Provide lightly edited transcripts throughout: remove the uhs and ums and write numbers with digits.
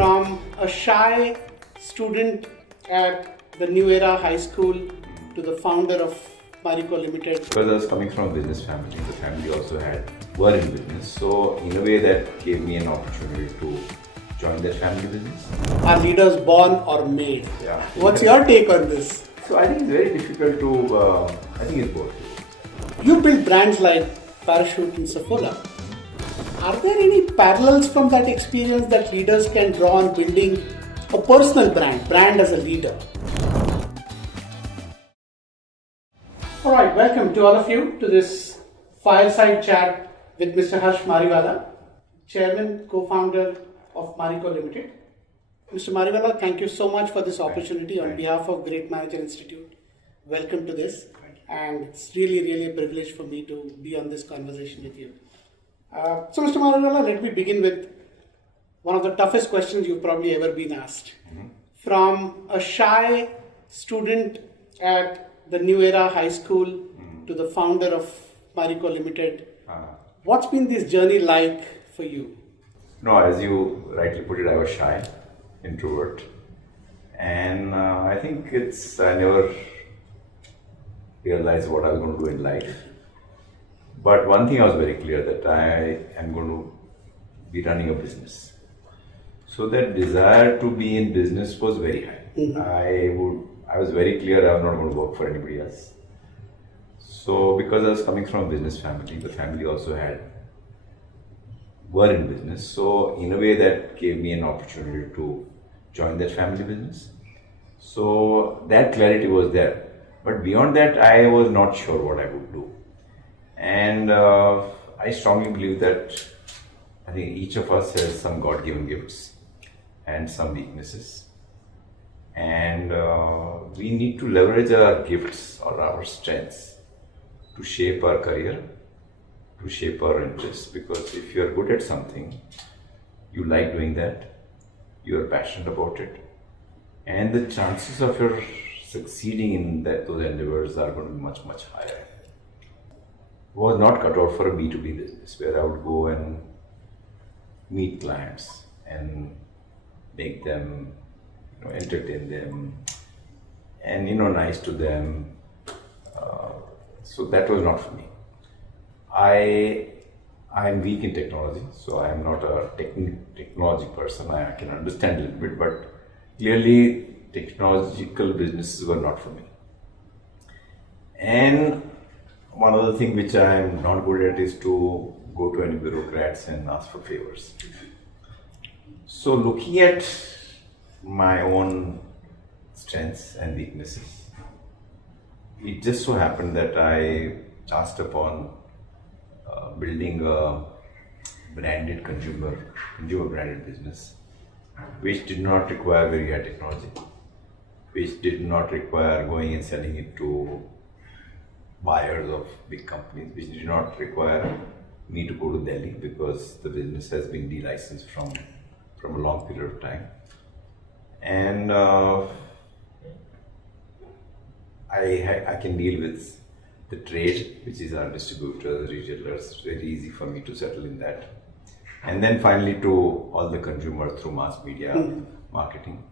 from a shy student at the New Era High School to the founder of Marico Limited. Because I was coming from a business family, the family also were in business. So in a way that gave me an opportunity to join that family business. Are leaders born or made? Yeah. What's your take on this? So I think it's very difficult to, I think it's both. You built brands like Parachute and Saffola. Are there any parallels from that experience that leaders can draw on building a personal brand as a leader? Alright, welcome to all of you to this FireSide Chat with Mr. Harsh Mariwala, Chairman, Co-founder of Marico Limited. Mr. Mariwala, thank you so much for this opportunity on behalf of Great Manager Institute. Welcome to this. And it's really a privilege for me to be on this conversation with you. So Mr. Mariwala, let me begin with one of the toughest questions you've probably ever been asked. From a shy student at the New Era High School to the founder of Marico Limited, what's been this journey like for you? No, as you rightly put it, I was shy, introvert. And I think I never realized what I was going to do in life. But one thing I was very clear that I am going to be running a business. So that desire to be in business was very high. I was very clear I was not going to work for anybody else. So because I was coming from a business family, the family also were in business. So in a way that gave me an opportunity to join that family business. So that clarity was there. But beyond that, I was not sure what I would do. And I strongly believe that I think each of us has some God-given gifts and some weaknesses. And we need to leverage our gifts or our strengths to shape our career, to shape our interests. Because if you are good at something, you like doing that, you are passionate about it, and the chances of your succeeding in those endeavors are going to be much higher. Was not cut out for a B2B business where I would go and meet clients and make them, entertain them and nice to them. So that was not for me. I'm weak in technology, so I'm not a technology person. I can understand a little bit, but clearly technological businesses were not for me. And one other thing which I'm not good at is to go to any bureaucrats and ask for favors. So looking at my own strengths and weaknesses, it just so happened that I chanced upon building a branded consumer branded business, which did not require very high technology, which did not require going and selling it to buyers of big companies, which did not require me to go to Delhi because the business has been de-licensed from a long period of time. And I can deal with the trade, which is our distributors, retailers. It's very easy for me to settle in that. And then finally to all the consumers through mass media marketing.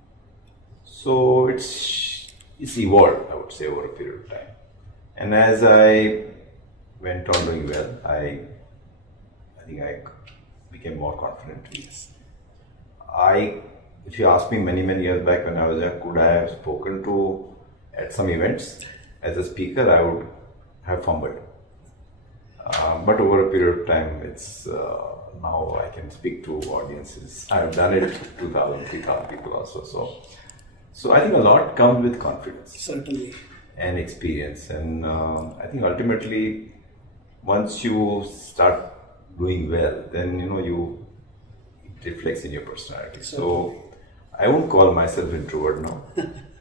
So it's evolved, I would say, over a period of time. And as I went on doing well, I think I became more confident. If you ask me many years back when I was young, could I have spoken at some events as a speaker, I would have fumbled. But over a period of time, it's now I can speak to audiences. I've done it 2,000, 3,000 people also. So I think a lot comes with confidence. Certainly. And experience. And I think ultimately, once you start doing well, then it reflects in your personality. So I won't call myself introvert now.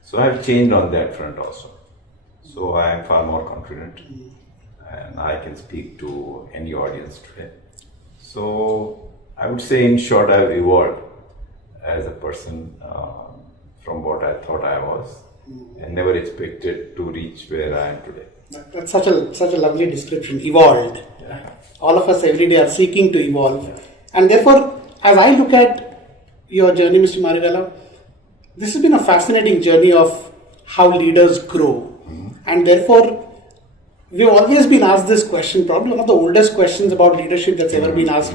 So I've changed on that front also. So I am far more confident and I can speak to any audience today. So I would say, in short, I've evolved as a person from what I thought I was and never expected to reach where I am today. That's such a lovely description, evolved. All of us every day are seeking to evolve. And therefore, as I look at your journey, Mr. Mariwala. This has been a fascinating journey of how leaders grow. And therefore, we've always been asked this question, probably one of the oldest questions about leadership that's ever been asked.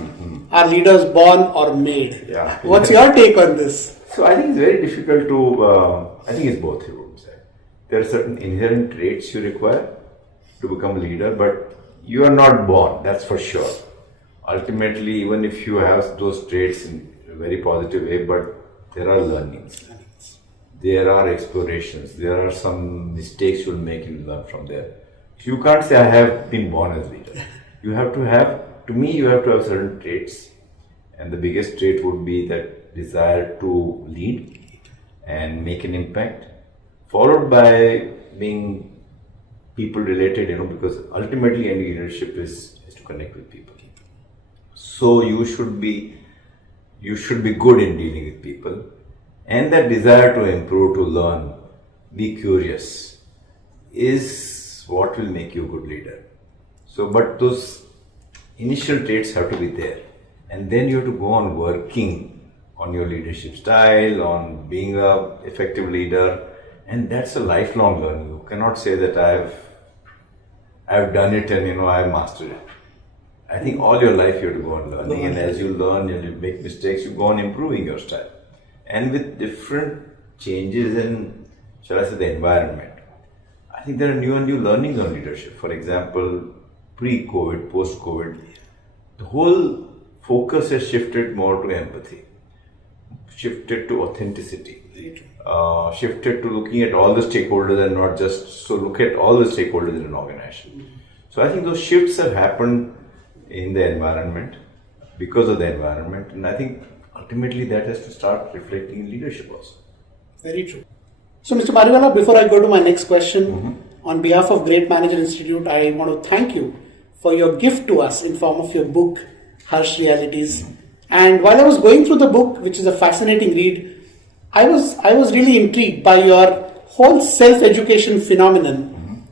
Are leaders born or made? Yeah. What's your take on this? So I think it's very difficult to, I think it's both, you would say. There are certain inherent traits you require to become a leader, but you are not born, that's for sure. Ultimately, even if you have those traits in a very positive way, but there are learnings. There are explorations. There are some mistakes you'll make, you'll learn from there. You can't say, I have been born as a leader. You have to have, to me, you have to have certain traits. And the biggest trait would be that desire to lead and make an impact, followed by being people related, because ultimately any leadership is to connect with people. So you should be good in dealing with people, and that desire to improve, to learn, be curious is what will make you a good leader. So, but those initial traits have to be there, and then you have to go on working on your leadership style, on being a effective leader, and that's a lifelong learning. You cannot say that I've done it and I've mastered it. I think all your life you have to go on learning, and as you learn and you make mistakes, you go on improving your style. And with different changes in, shall I say, the environment, I think there are new and new learnings on leadership. For example, pre-COVID, post-COVID, the whole focus has shifted more to empathy, shifted to authenticity, shifted to looking at all the stakeholders and not just, so look at all the stakeholders in an organization. So I think those shifts have happened in the environment, because of the environment, and I think ultimately that has to start reflecting in leadership also. Very true. So, Mr. Mariwala, before I go to my next question, on behalf of Great Manager Institute, I want to thank you for your gift to us in form of your book, Harsh Realities. And while I was going through the book, which is a fascinating read, I was really intrigued by your whole self-education phenomenon,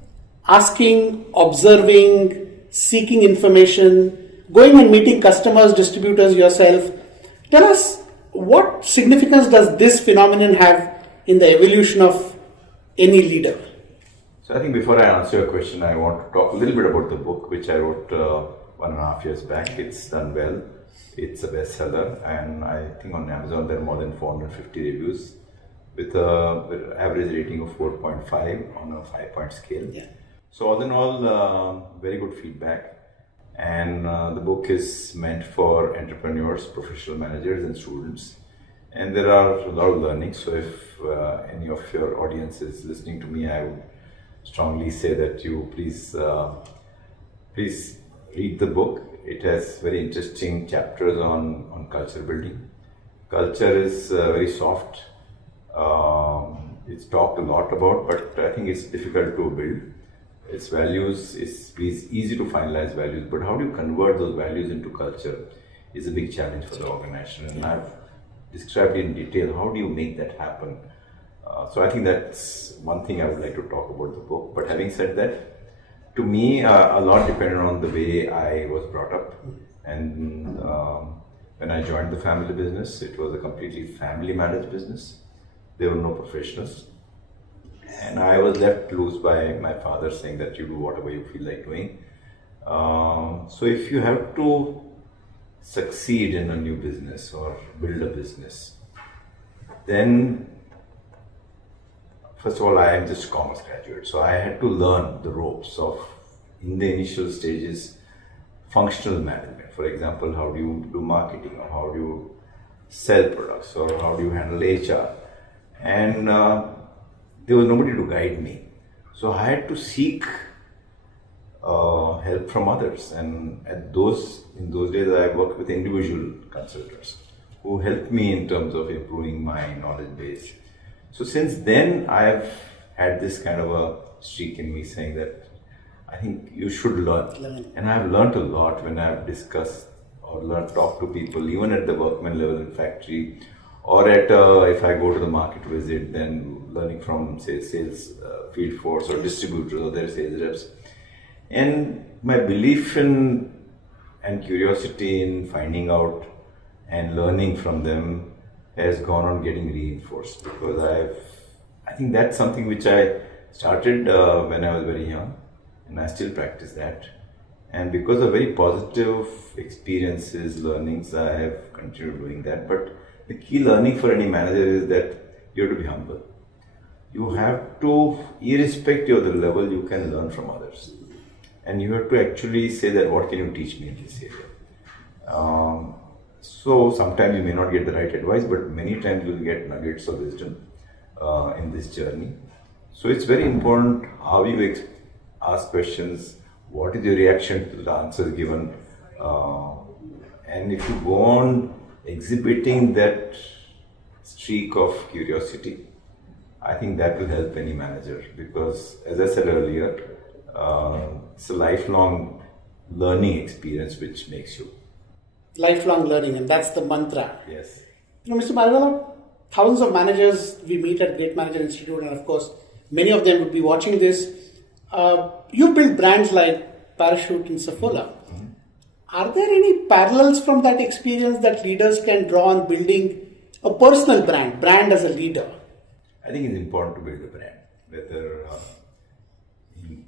asking, observing, seeking information, going and meeting customers, distributors yourself. Tell us, what significance does this phenomenon have in the evolution of any leader? So I think before I answer your question, I want to talk a little bit about the book, which I wrote 1.5 years back. It's done well. It's a bestseller, and I think on Amazon there are more than 450 reviews with an average rating of 4.5 on a 5-point scale. Yeah. So all in all, very good feedback. And the book is meant for entrepreneurs, professional managers and students. And there are a lot of learnings. So if any of your audience is listening to me, I would strongly say that you please read the book. It has very interesting chapters on culture building. Culture is very soft. It's talked a lot about, but I think it's difficult to build. Its values is easy to finalize values, but how do you convert those values into culture is a big challenge for the organization. And I've described in detail how do you make that happen. So I think that's one thing I would like to talk about the book. But having said that, to me, a lot depended on the way I was brought up. And when I joined the family business, it was a completely family managed business. There were no professionals. And I was left loose by my father saying that you do whatever you feel like doing. So if you have to succeed in a new business or build a business, then first of all, I am just a commerce graduate. So I had to learn the ropes of, in the initial stages, functional management. For example, how do you do marketing, or how do you sell products, or how do you handle HR? And there was nobody to guide me. So I had to seek help from others. And in those days, I worked with individual consultants who helped me in terms of improving my knowledge base. So since then, I've had this kind of a streak in me saying that I think you should learn. And I've learned a lot when I've discussed or talked to people, even at the workman level in factory, or at if I go to the market visit, then learning from say sales field force or distributors or their sales reps. And my belief in and curiosity in finding out and learning from them has gone on getting reinforced, because I think that's something which I started when I was very young, and I still practice that. And because of very positive experiences, learnings, I have continued doing that. But the key learning for any manager is that you have to be humble. You have to, irrespective of the level, you can learn from others. And you have to actually say that, what can you teach me in this area? So sometimes you may not get the right advice, but many times you will get nuggets of wisdom in this journey. So it's very important how you ask questions, what is your reaction to the answers given, and if you go on exhibiting that streak of curiosity, I think that will help any manager, because as I said earlier, it's a lifelong learning experience which makes you. Lifelong learning, and that's the mantra. Yes. Mr. Mariwala, thousands of managers we meet at Great Manager Institute, and of course, many of them would be watching this. You built brands like Parachute and Saffola. Mm-hmm. Are there any parallels from that experience that leaders can draw on building a personal brand as a leader? I think it's important to build a brand, whether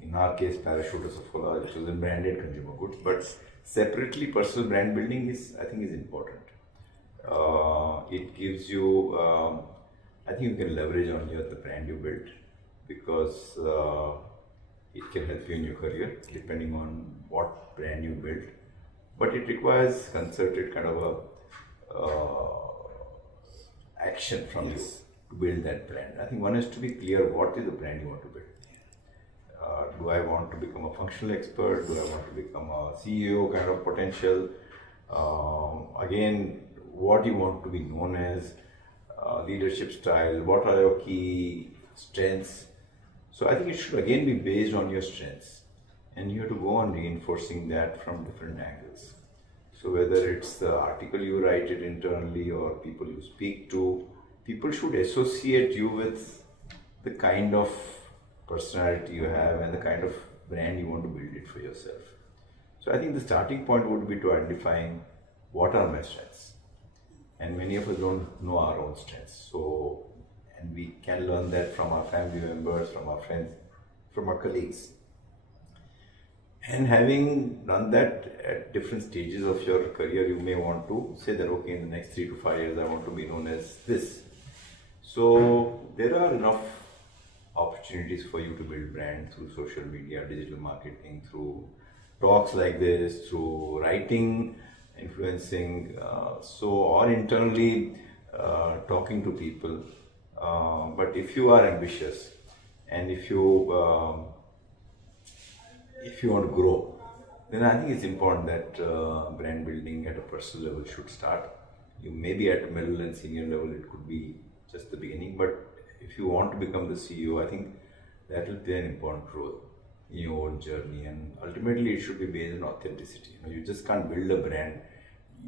in our case, Parachute or Saffola, it was a branded consumer goods, but separately, personal brand building is important. It gives you, I think you can leverage on the brand you built, because it can help you in your career depending on what brand you build. But it requires concerted kind of action from you to build that brand. I think one has to be clear, what is the brand you want to build. Do I want to become a functional expert? Do I want to become a CEO kind of potential? Again, what you want to be known as, leadership style, what are your key strengths? So I think it should again be based on your strengths, and you have to go on reinforcing that from different angles. So whether it's the article you write it internally or people you speak to, people should associate you with the kind of personality you have and the kind of brand you want to build it for yourself. So I think the starting point would be to identifying what are my strengths. And many of us don't know our own strengths. So, and we can learn that from our family members, from our friends, from our colleagues. And having done that at different stages of your career, you may want to say that, okay, in the next 3 to 5 years, I want to be known as this. So there are enough opportunities for you to build brand through social media, digital marketing, through talks like this, through writing, influencing, or internally talking to people. But if you are ambitious and if you want to grow, then I think it's important that brand building at a personal level should start. You may be at a middle and senior level, it could be just the beginning, but if you want to become the CEO, I think that will play an important role in your own journey, and ultimately it should be based on authenticity. You just can't build a brand.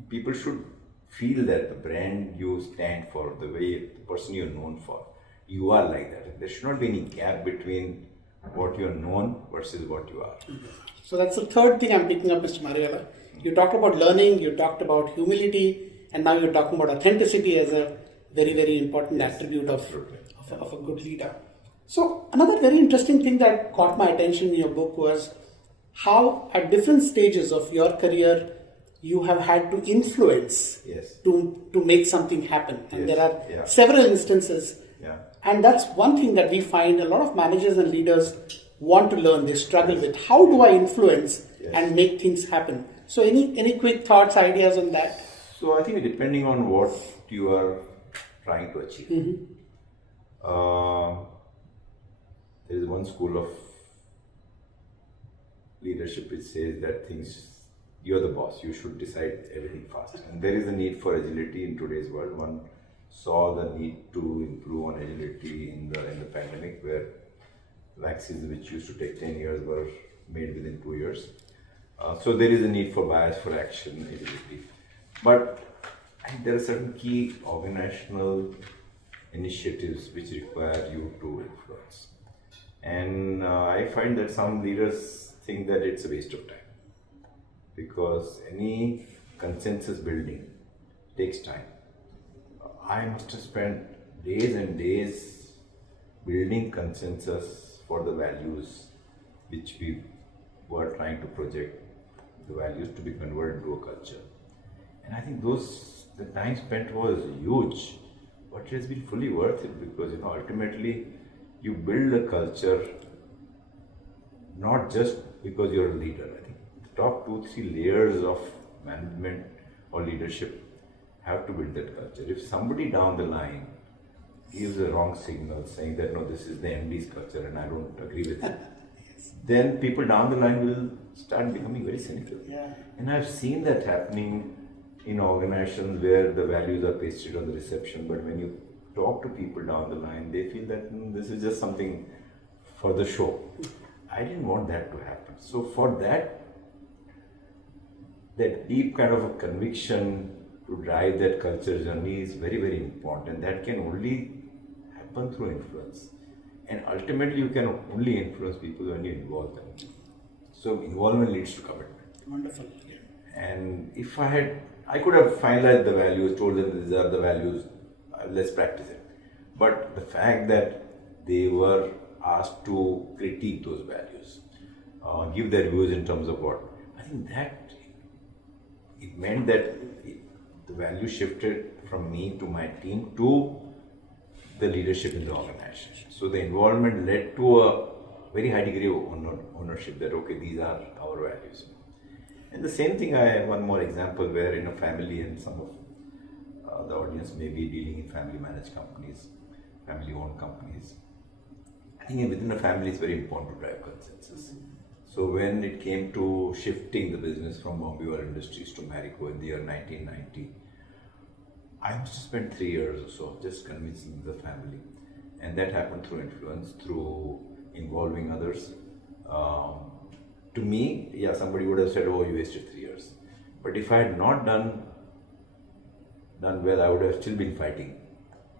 People should feel that the brand you stand for, the way the person you're known for, you are like that. There should not be any gap between what you're known versus what you are. So that's the third thing I'm picking up, Mr. Mariwala. You talked about learning, you talked about humility, and now you're talking about authenticity as a very, very important attribute of a good leader. So another very interesting thing that caught my attention in your book was how at different stages of your career you have had to influence to make something happen. And there are several instances. Yeah. And that's one thing that we find a lot of managers and leaders want to learn, they struggle with. How do I influence and make things happen? So any quick thoughts, ideas on that? So I think depending on what you are trying to achieve. Mm-hmm. There is one school of leadership which says that you're the boss, you should decide everything fast. And there is a need for agility in today's world. One saw the need to improve on agility in the pandemic, where vaccines which used to take 10 years were made within 2 years. So there is a need for bias for action, agility. But I think there are certain key organizational initiatives which require you to influence. And I find that some leaders think that it's a waste of time, because any consensus building takes time. I must have spent days and days building consensus for the values which we were trying to project, the values to be converted to a culture. And I think the time spent was huge, but it has been fully worth it because ultimately you build a culture not just because you're a leader. I think the top 2-3 layers of management or leadership have to build that culture. If somebody down the line gives a wrong signal saying that no, this is the MD's culture and I don't agree with it, then people down the line will start becoming very cynical. Yeah. And I've seen that happening in organizations where the values are pasted on the reception, but when you talk to people down the line, they feel that this is just something for the show. I didn't want that to happen. So for that deep kind of a conviction to drive that culture journey is very, very important. That can only happen through influence. And ultimately you can only influence people when you involve them. So involvement leads to commitment. Wonderful. And if I could have finalized the values, told them these are the values, let's practice it. But the fact that they were asked to critique those values, give their views in terms of what, I think that it meant that the value shifted from me to my team to the leadership in the organization. So the involvement led to a very high degree of ownership that, okay, these are our values. And the same thing, I have one more example where in a family, and some of the audience may be dealing in family managed companies, family owned companies. I think within a family it's very important to drive consensus. So when it came to shifting the business from Mariwala Industries to Marico in the year 1990, I must have spent 3 years or so just convincing the family. And that happened through influence, through involving others. To me, somebody would have said, oh, you wasted 3 years. But if I had not done well, I would have still been fighting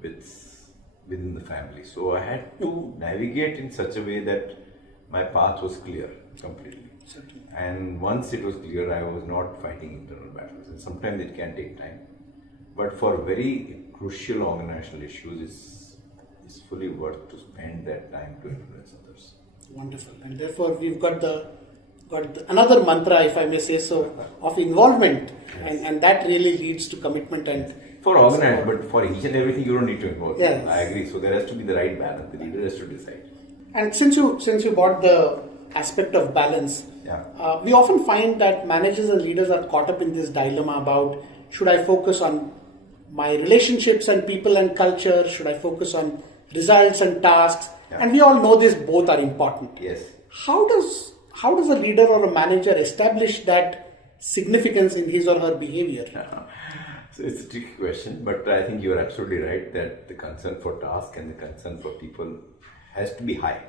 within the family. So I had to navigate in such a way that my path was clear completely. Certainly. And once it was clear, I was not fighting internal battles. And sometimes it can take time. But for very crucial organizational issues, it's fully worth to spend that time to influence others. Wonderful. And therefore we've got another mantra, if I may say so, of involvement. Yes. And that really leads to commitment and for organized, but for each and everything you don't need to involve. Yes. I agree. So there has to be the right balance. The leader has to decide. And since you brought the aspect of balance, we often find that managers and leaders are caught up in this dilemma about, should I focus on my relationships and people and culture? Should I focus on results and tasks? Yeah. And we all know this, both are important. Yes. How does a leader or a manager establish that significance in his or her behavior? So it's a tricky question, but I think you're absolutely right that the concern for task and the concern for people has to be high.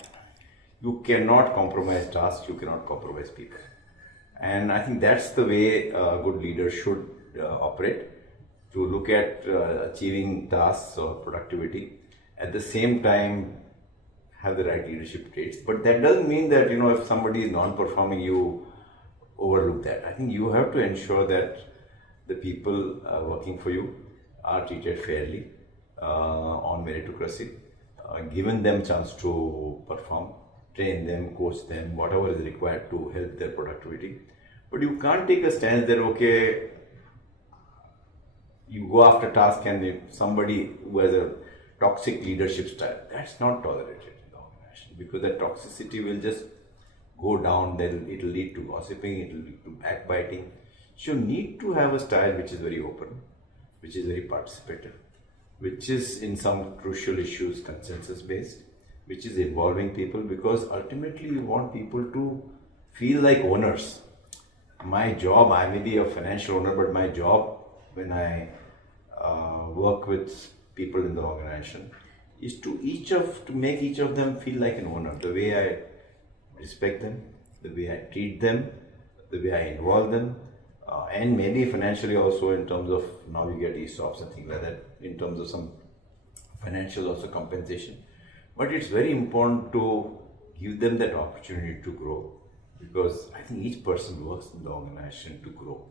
You cannot compromise tasks, you cannot compromise people. And I think that's the way a good leader should operate, to look at achieving tasks or productivity, at the same time have the right leadership traits. But that doesn't mean that, if somebody is non-performing, you overlook that. I think you have to ensure that the people working for you are treated fairly on meritocracy, given them chance to perform, train them, coach them, whatever is required to help their productivity. But you can't take a stance that, okay, you go after task and if somebody who has a toxic leadership style, that's not tolerated in the organization, because that toxicity will just go down, then it will lead to gossiping, it will lead to backbiting. So you need to have a style which is very open, which is very participative, which is in some crucial issues consensus based, which is involving people, because ultimately you want people to feel like owners. My job, I may be a financial owner, but my job when I work with people in the organization is to make each of them feel like an owner. The way I respect them, the way I treat them, the way I involve them, and maybe financially also, in terms of now you get ESOPs and things like that, in terms of some financial also compensation. But it's very important to give them that opportunity to grow, because I think each person works in the organization to grow.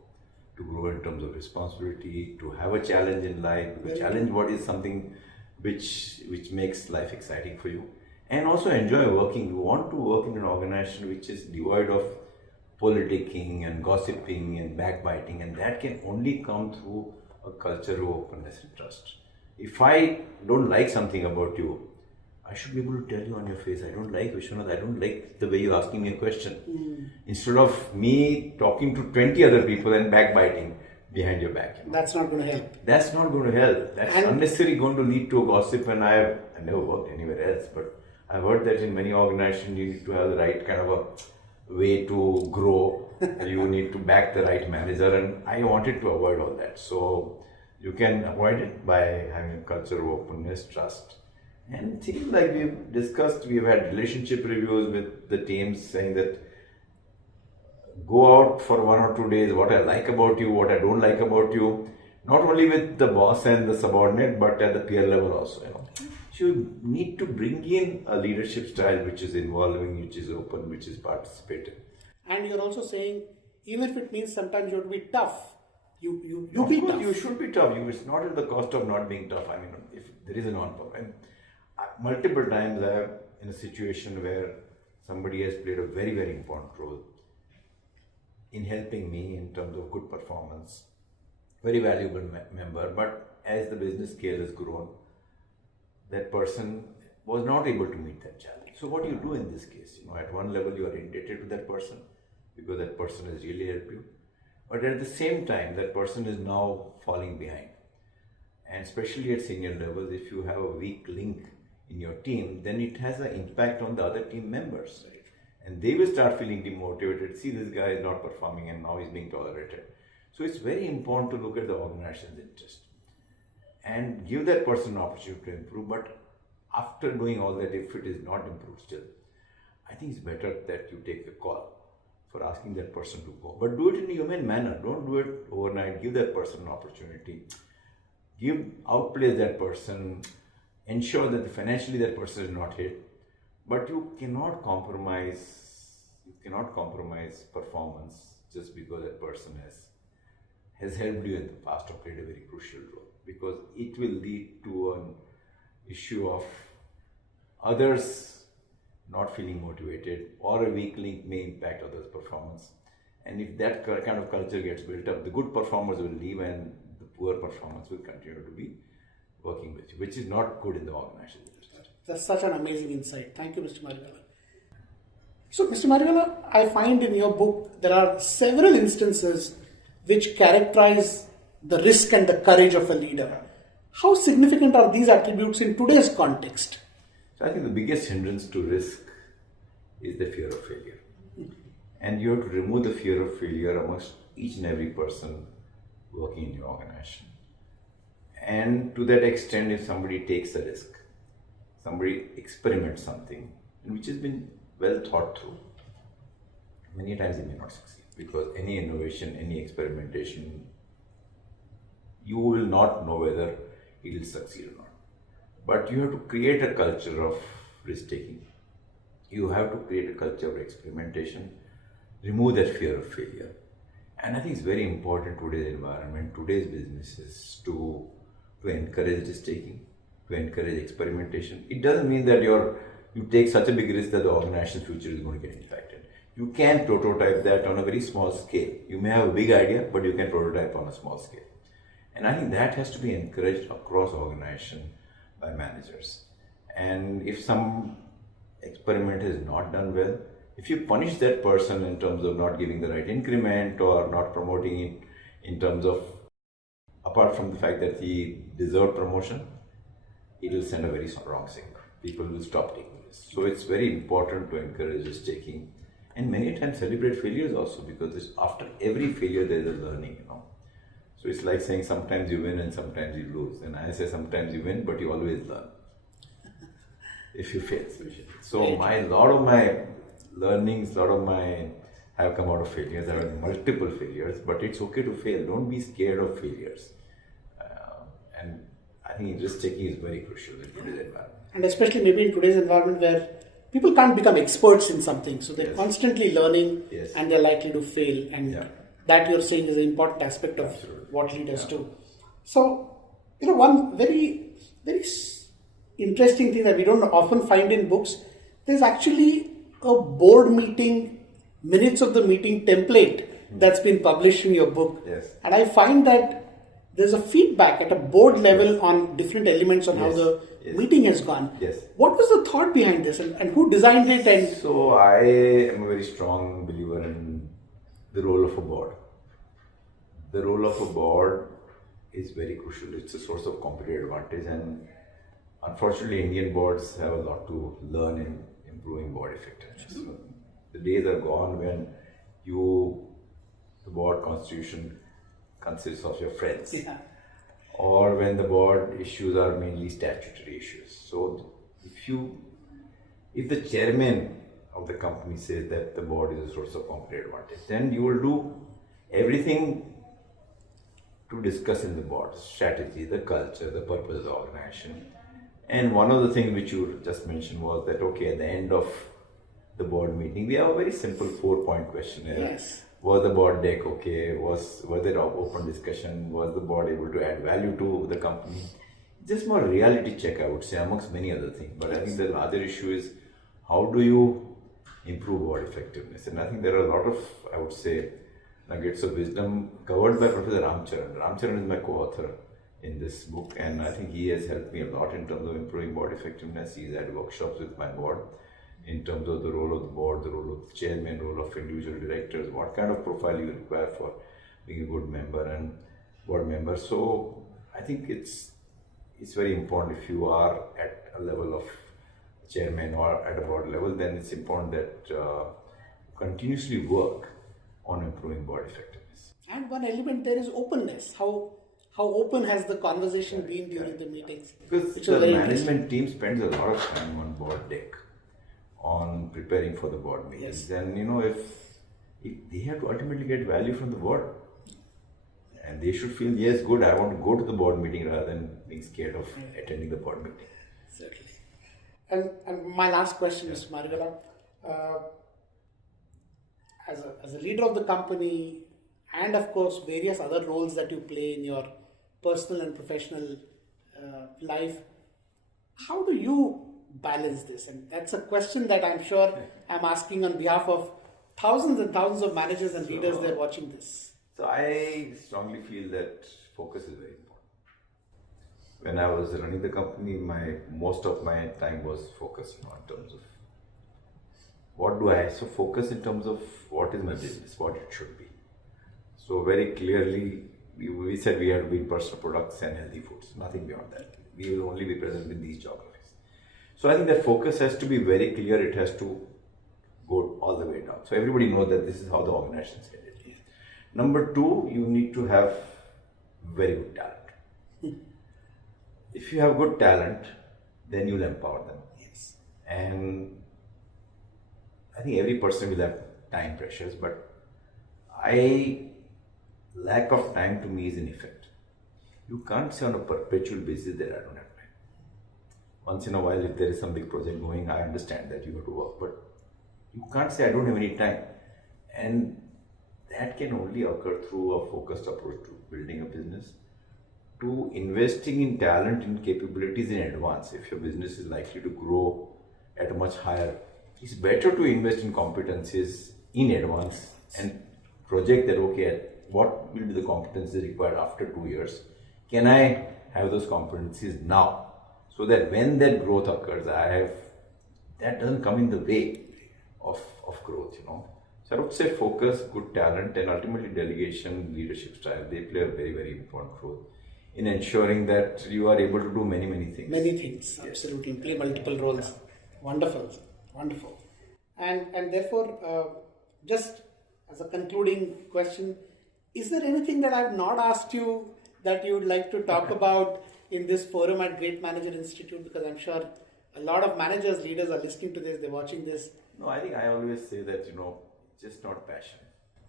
to grow in terms of responsibility, to have a challenge in life, to challenge what is something which makes life exciting for you, and also enjoy working. You want to work in an organization which is devoid of politicking and gossiping and backbiting, and that can only come through a culture of openness and trust. If I don't like something about you, I should be able to tell you on your face, I don't like Vishwanath, I don't like the way you're asking me a question. Instead of me talking to 20 other people and backbiting behind your back. That's not going to help. That's not going to help. That's unnecessarily going to lead to a gossip, and I never worked anywhere else, but I've heard that in many organizations you need to have the right kind of a way to grow. You need to back the right manager, and I wanted to avoid all that. So you can avoid it by having a culture of openness, trust. And things like we've discussed, we've had relationship reviews with the teams saying that go out for 1 or 2 days, what I like about you, what I don't like about you, not only with the boss and the subordinate, but at the peer level also. So you need to bring in a leadership style which is involving, which is open, which is participative. And you're also saying, even if it means sometimes you have to be tough, you Of be course, tough. you should be tough. It's not at the cost of not being tough. I mean, if there is a non-power. And multiple times I have in a situation where somebody has played a very, very important role in helping me in terms of good performance, very valuable member, but as the business scale has grown, that person was not able to meet that challenge. So what do you do in this case? At one level you are indebted to that person because that person has really helped you, but at the same time that person is now falling behind. And especially at senior levels, if you have a weak link in your team, then it has an impact on the other team members. Right? And they will start feeling demotivated. See, this guy is not performing and now he's being tolerated. So it's very important to look at the organization's interest and give that person an opportunity to improve. But after doing all that, if it is not improved still, I think it's better that you take the call for asking that person to go. But do it in a human manner. Don't do it overnight. Give that person an opportunity. Outplace that person. Ensure that financially that person is not hit. But you cannot compromise. Performance just because that person has helped you in the past or played a very crucial role, because it will lead to an issue of others not feeling motivated, or a weak link may impact others' performance. And if that kind of culture gets built up, the good performers will leave and the poor performers will continue to be working with you, which is not good in the organization. That's such an amazing insight. Thank you, Mr. Mariwala. So, Mr. Mariwala, I find in your book there are several instances which characterize the risk and the courage of a leader. How significant are these attributes in today's context? So I think the biggest hindrance to risk is the fear of failure. And you have to remove the fear of failure amongst each and every person working in your organization. And to that extent, if somebody takes a risk, somebody experiments something which has been well thought through, many times it may not succeed, because any innovation, any experimentation, you will not know whether it will succeed or not. But you have to create a culture of risk taking. You have to create a culture of experimentation, remove that fear of failure. And I think it's very important in today's environment, today's businesses, to encourage risk taking, to encourage experimentation. It doesn't mean that you take such a big risk that the organization's future is going to get impacted. You can prototype that on a very small scale. You may have a big idea, but you can prototype on a small scale. And I think that has to be encouraged across organization by managers. And if some experiment is not done well, if you punish that person in terms of not giving the right increment or not promoting it in terms of, apart from the fact that he deserved promotion, it will send a very wrong signal. People will stop taking this. So it's very important to encourage risk taking, and many times celebrate failures also, because after every failure there is a learning, So it's like saying sometimes you win and sometimes you lose. And I say sometimes you win, but you always learn if you fail. So a lot of my learnings, have come out of failures. There are multiple failures, but it's okay to fail. Don't be scared of failures. And I think risk taking is very crucial in today's environment. And especially maybe in today's environment where people can't become experts in something, so they're constantly learning, and they're likely to fail. And that you're saying is an important aspect of Absolutely. what leaders do. So, one very interesting thing that we don't often find in books, there's actually a board meeting, minutes of the meeting template that's been published in your book. Yes. And I find that there's a feedback at a board level on different elements on how Yes. the Yes. meeting has gone. Yes. What was the thought behind this, and who designed it? And So I am a very strong believer in the role of a board. The role of a board is very crucial. It's a source of competitive advantage, and unfortunately Indian boards have a lot to learn in improving board effectiveness. So the days are gone when the board constitution consists of your friends. yeah, Or when the board issues are mainly statutory issues. So if the chairman of the company says that the board is a source of competitive advantage, then you will do everything to discuss in the board: strategy, the culture, the purpose of the organization. And one of the things which you just mentioned was that, okay, at the end of the board meeting, we have a very simple 4-point questionnaire. Yes. Was the board deck okay? Was there open discussion? Was the board able to add value to the company? Just more reality check, I would say, amongst many other things. But I think the larger issue is, how do you improve board effectiveness? And I think there are a lot of, I would say, nuggets of wisdom covered by Professor Ramcharan. Ramcharan is my co-author in this book, and I think he has helped me a lot in terms of improving board effectiveness. He's had workshops with my board in terms of the role of the board, the role of the chairman, role of individual directors, what kind of profile you require for being a good member and board member. So I think it's very important. If you are at a level of chairman or at a board level, then it's important that continuously work on improving board effectiveness. and one element there is openness. How open has the conversation been during the meetings? Because Which the was very management team spends a lot of time on board deck, on preparing for the board meetings. Yes. And if they have to ultimately get value from the board, and they should feel, yes, good, I want to go to the board meeting rather than being scared of attending the board meeting. Certainly. And my last question, Mr. Mariwala, as a leader of the company, and of course various other roles that you play in your personal and professional life, how do you balance this? And that's a question that I'm sure I'm asking on behalf of thousands and thousands of managers and leaders that are watching this. So I strongly feel that focus is very important. When I was running the company, most of my time was focused in terms of what do I, so focus in terms of what is my business, what it should be. So very clearly, we said we have to be in personal products and healthy foods, nothing beyond that. We will only be present in these geographies. So I think the focus has to be very clear. It has to go all the way down. So everybody knows that this is how the organization is headed. Number two, you need to have very good talent. If you have good talent, then you'll empower them. Yes. And I think every person will have time pressures, but lack of time to me is an effect. You can't say on a perpetual basis that I don't have time. Once in a while, if there is some big project going, I understand that you have to work, but you can't say I don't have any time. And that can only occur through a focused approach to building a business, to investing in talent and capabilities in advance. If your business is likely to grow at a much higher, it's better to invest in competencies in advance and project that, okay, what will be the competencies required after 2 years? Can I have those competencies now? So that when that growth occurs, that doesn't come in the way of growth, So I would say focus, good talent, and ultimately delegation, leadership style, they play a very, very important role in ensuring that you are able to do many, many things. Many things, absolutely. Play multiple roles. Wonderful, wonderful. And therefore, just as a concluding question, is there anything that I've not asked you that you would like to talk about in this forum at Great Manager Institute? Because I'm sure a lot of managers, leaders are listening to this, they're watching this. No, I think I always say that, just not passion.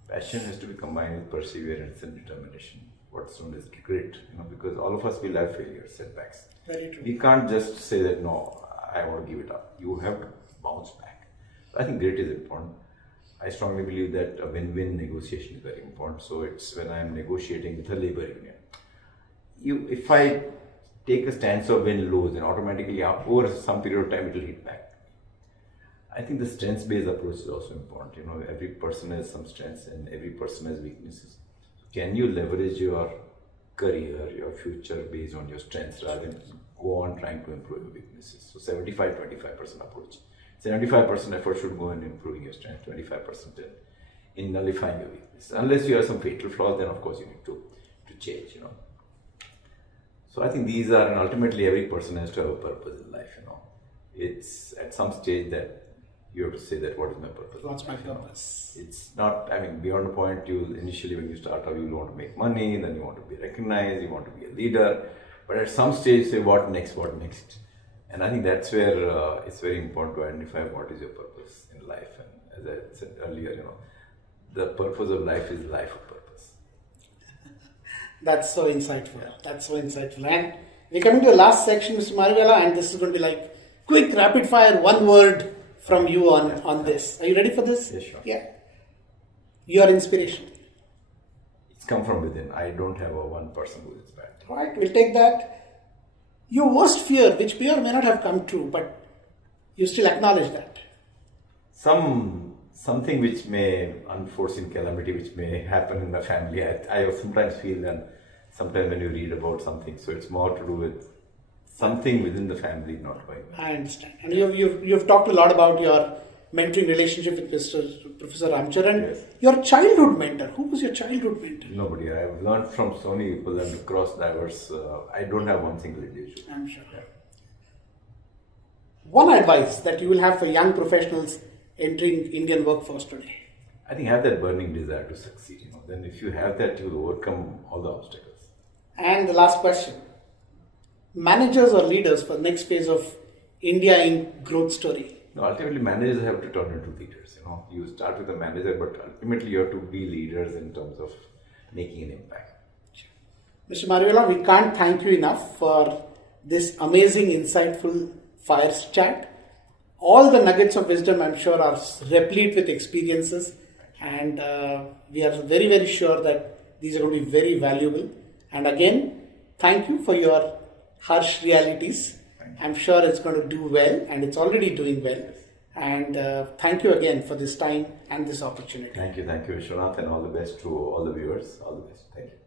Passion has to be combined with perseverance and determination, what's known as grit, because all of us will have failures, setbacks. Very true. We can't just say that, no, I want to give it up. You have to bounce back. I think grit is important. I strongly believe that a win-win negotiation is very important. So it's when I'm negotiating with a labor union. If I take a stance of win-lose, then automatically over some period of time it will hit back. I think the strengths-based approach is also important. Every person has some strengths and every person has weaknesses. Can you leverage your career, your future based on your strengths rather than go on trying to improve your weaknesses? So 75-25% approach. 75% effort should go in improving your strength, 25% in nullifying your weakness. Unless you have some fatal flaws, then of course you need to change, So I think these are, and ultimately every person has to have a purpose in life, It's at some stage that you have to say that what is my purpose? What's my purpose? It's not, beyond the point, initially when you start out, you want to make money, then you want to be recognized, you want to be a leader. But at some stage, say what next? And I think that's where it's very important to identify what is your purpose in life. And as I said earlier, the purpose of life is life of purpose. That's so insightful. Yeah. That's so insightful. And we're coming to the last section, Mr. Mariwala, and this is going to be like quick rapid fire, one word from you on this. Are you ready for this? Yes, sure. Yeah. Your inspiration. It's come from within. I don't have one person who is inspired. Right, we'll take that. Your worst fear, which may or may not have come true, but you still acknowledge that. Something which may, unforeseen calamity which may happen in the family. I sometimes feel that sometimes when you read about something, so it's more to do with something within the family not going well. I understand. And you've talked a lot about your mentoring relationship with Professor Ramcharan. Yes. Your childhood mentor. Who was your childhood mentor? Nobody. I have learned from so many people and across diverse. I don't have one single individual. I'm sure. Yeah. One advice that you will have for young professionals entering Indian workforce today. I think have that burning desire to succeed. Then if you have that, you will overcome all the obstacles. And the last question. Managers or leaders for the next phase of India in growth story? No, ultimately, managers have to turn into leaders. You start with a manager, but ultimately you have to be leaders in terms of making an impact. Mr. Mariwala, we can't thank you enough for this amazing, insightful FireSide Chat. All the nuggets of wisdom, I'm sure, are replete with experiences, and we are very, very sure that these are going to be very valuable. And again, thank you for your harsh realities. I'm sure it's going to do well, and it's already doing well. And thank you again for this time and this opportunity. Thank you, Vishwanath, and all the best to all the viewers. All the best. Thank you.